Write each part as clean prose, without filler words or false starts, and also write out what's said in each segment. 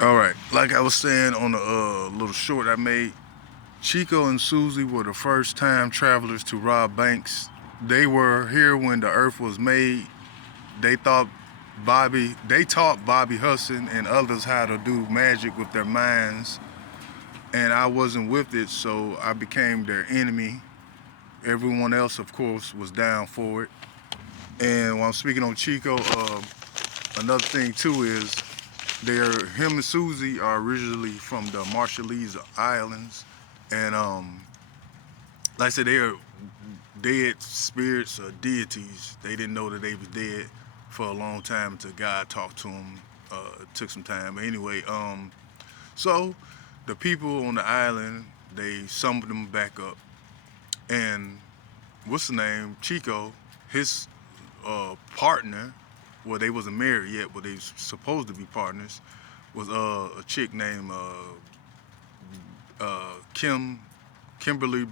All right, like I was saying on the little short I made, Chico and Susie were the first time travelers to rob banks. They were here when the earth was made. They thought they taught Bobby Hudson and others how to do magic with their minds, and I wasn't with it, so I became their enemy. Everyone else, of course, was down for it. And while I'm speaking on Chico, another thing too is him and Susie are originally from the Marshallese Islands, and like I said, they are dead spirits or deities. They didn't know that they was dead for a long time until God talked to them. It took some time. But anyway, so the people on the island, they summoned them back up, and what's the name? Chico, his partner, well, they wasn't married yet, but they was supposed to be partners, was a chick named Kimberly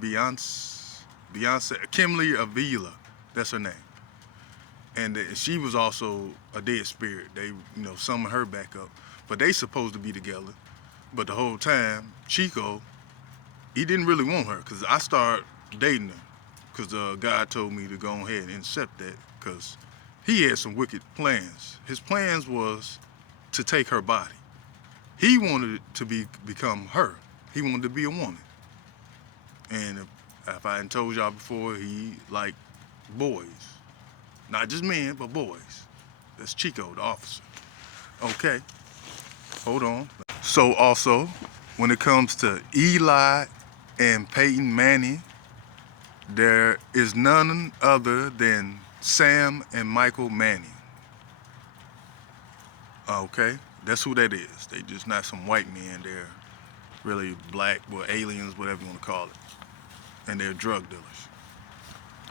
Kimberly Avila. That's her name. And she was also a dead spirit. They, summoned her back up. But they supposed to be together. But the whole time, Chico, he didn't really want her, because I started dating her. Because God told me to go ahead and accept that, because he had some wicked plans. His plans was to take her body. He wanted it to become her. He wanted to be a woman. And if I hadn't told y'all before, he liked boys. Not just men, but boys. That's Chico, the officer. Okay, hold on. So also, when it comes to Eli and Peyton Manning, there is none other than Sam and Michael Manning. Okay, that's who that is. They just not some white men. They're really black, or aliens, whatever you want to call it. And they're drug dealers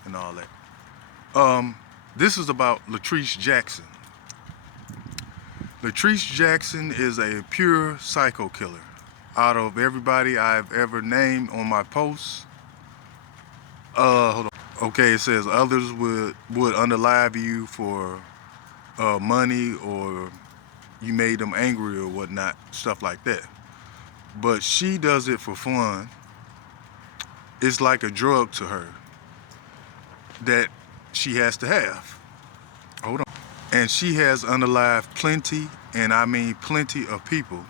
and all that. This is about Latrice Jackson. Latrice Jackson is a pure psycho killer. Out of everybody I've ever named on my posts, hold on. Okay, it says others would unalive you for money, or you made them angry or whatnot, stuff like that. But she does it for fun. It's like a drug to her that she has to have. Hold on. And she has unalived plenty, and I mean plenty of people.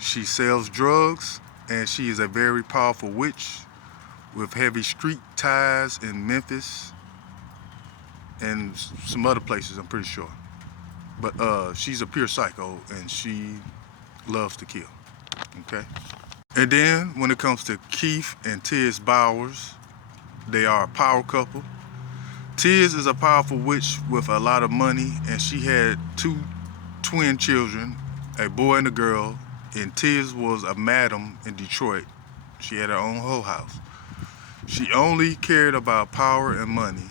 She sells drugs, and she is a very powerful witch with heavy street ties in Memphis and some other places, I'm pretty sure. But she's a pure psycho, and she loves to kill. Okay. And then when it comes to Keith and Tiz Bowers, they are a power couple. Tiz is a powerful witch with a lot of money, and she had two twin children, a boy and a girl, and Tiz was a madam in Detroit. She had her own whole house. She only cared about power and money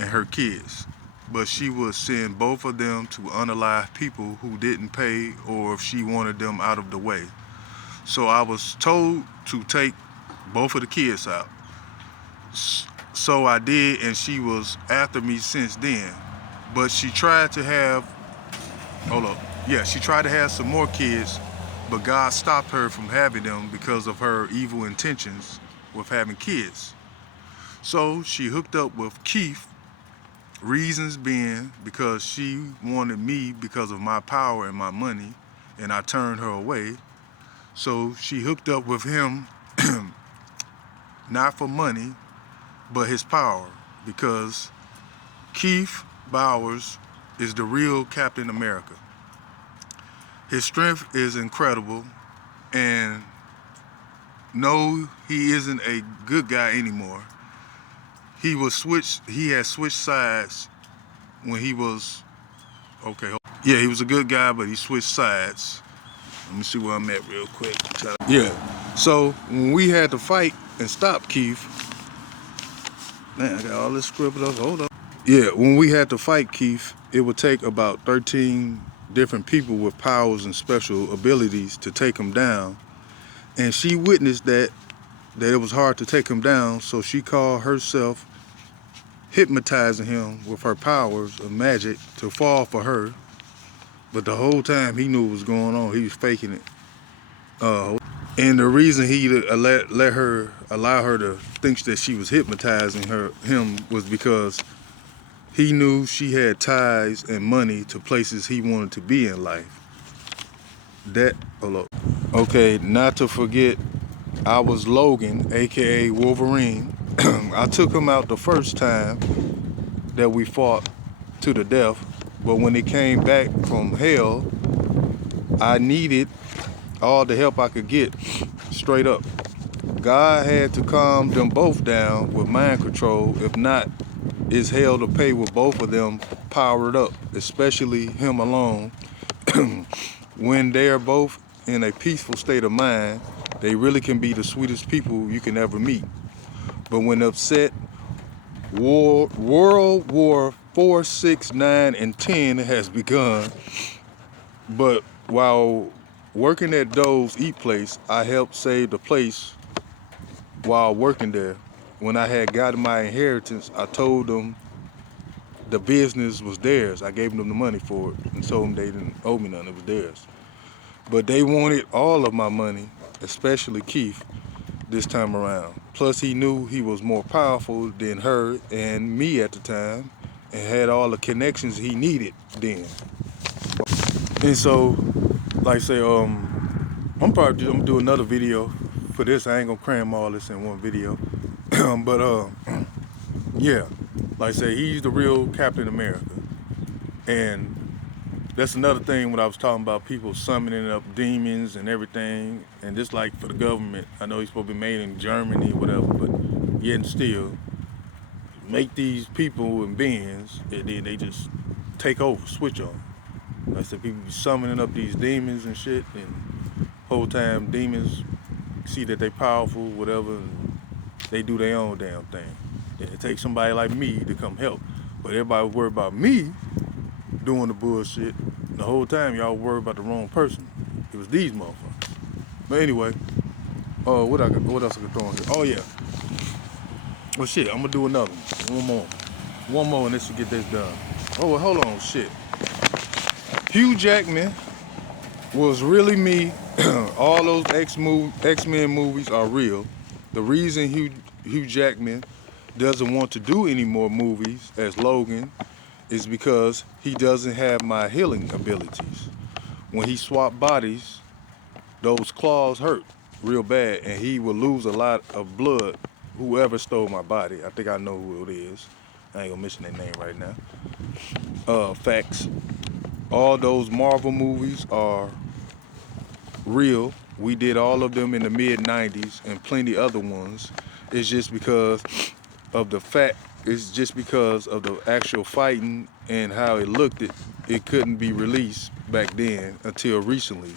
and her kids, but she would send both of them to unalive people who didn't pay, or if she wanted them out of the way. So I was told to take both of the kids out. So I did, and she was after me since then. But she tried to have, hold up, yeah, she tried to have some more kids, but God stopped her from having them because of her evil intentions with having kids. So she hooked up with Keith, reasons being because she wanted me because of my power and my money, and I turned her away. So she hooked up with him, not for money, but his power, because Keith Bowers is the real Captain America. His strength is incredible, and no, he isn't a good guy anymore. He had switched sides when he was, okay, yeah, he was a good guy, but he switched sides. Let me see where I'm at real quick. Yeah, so when we had to fight and stop Keith, man, I got all this scribbled up, hold up. Yeah, when we had to fight Keith, it would take about 13 different people with powers and special abilities to take him down. And she witnessed that it was hard to take him down, so she called herself hypnotizing him with her powers of magic to fall for her. But the whole time he knew what was going on. He was faking it. And the reason he allow her to think that she was hypnotizing him was because he knew she had ties and money to places he wanted to be in life. Hold up. Okay, not to forget, I was Logan, aka Wolverine. I took him out the first time that we fought to the death, but when it came back from hell, I needed all the help I could get, straight up. God had to calm them both down with mind control. If not, it's hell to pay with both of them powered up, especially him alone. When they are both in a peaceful state of mind, they really can be the sweetest people you can ever meet. But when upset, World War 4, 6, 9, and 10 has begun. But while working at Doe's Eat Place, I helped save the place while working there. When I had gotten my inheritance, I told them the business was theirs. I gave them the money for it and told them they didn't owe me nothing, it was theirs. But they wanted all of my money, especially Keith, this time around. Plus he knew he was more powerful than her and me at the time and had all the connections he needed then. And so, like I say, I'm gonna do another video for this. I ain't gonna cram all this in one video. But yeah, like I say, he's the real Captain America. And that's another thing when I was talking about people summoning up demons and everything. And just like for the government, I know he's supposed to be made in Germany or whatever, but yet and still, make these people and beings, and then they just take over, switch on. Like I said, people be summoning up these demons and shit, and whole time demons see that they powerful, whatever, and they do their own damn thing. Then it takes somebody like me to come help. But everybody worry about me doing the bullshit. The whole time y'all worry about the wrong person. It was these motherfuckers. But anyway, what else I could throw in here? Oh yeah. Well shit, I'm gonna do another one. One more and this will get this done. Oh well, hold on, shit. Hugh Jackman was really me. All those X-Men movies are real. The reason Hugh Jackman doesn't want to do any more movies as Logan is because he doesn't have my healing abilities. When he swapped bodies, those claws hurt real bad and he will lose a lot of blood, whoever stole my body. I think I know who it is. I ain't gonna mention their name right now. Facts. All those Marvel movies are real. We did all of them in the mid-90s and plenty other ones. It's just because of the fact, it's just because of the actual fighting and how it looked, it couldn't be released back then until recently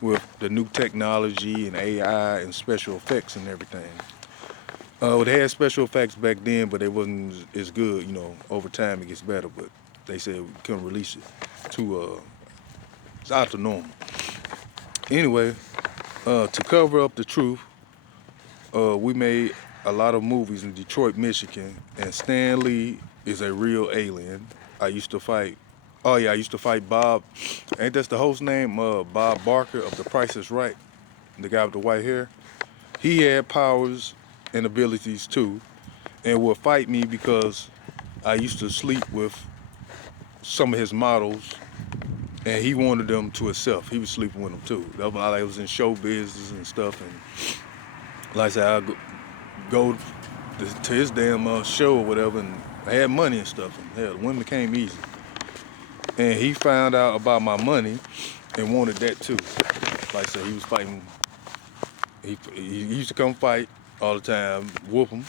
with the new technology and AI and special effects and everything. They had special effects back then, but they wasn't as good, you know, over time it gets better, but they said we couldn't release it it's out to normal. Anyway, to cover up the truth, we made a lot of movies in Detroit, Michigan, and Stan Lee is a real alien. I used to fight Bob, ain't that the host name? Bob Barker of The Price is Right, the guy with the white hair. He had powers and abilities too, and would fight me because I used to sleep with some of his models, and he wanted them to himself. He was sleeping with them too. That was while I was in show business and stuff, and like I said, I'd go to his damn show or whatever, and I had money and stuff, and hell, the women came easy. And he found out about my money and wanted that too. Like I said, he was fighting, he used to come fight all the time, whoop him.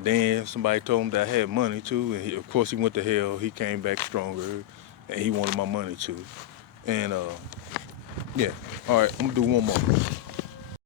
Then somebody told him that I had money too, and of course he went to hell. He came back stronger, and he wanted my money too. And yeah, all right, I'm gonna do one more.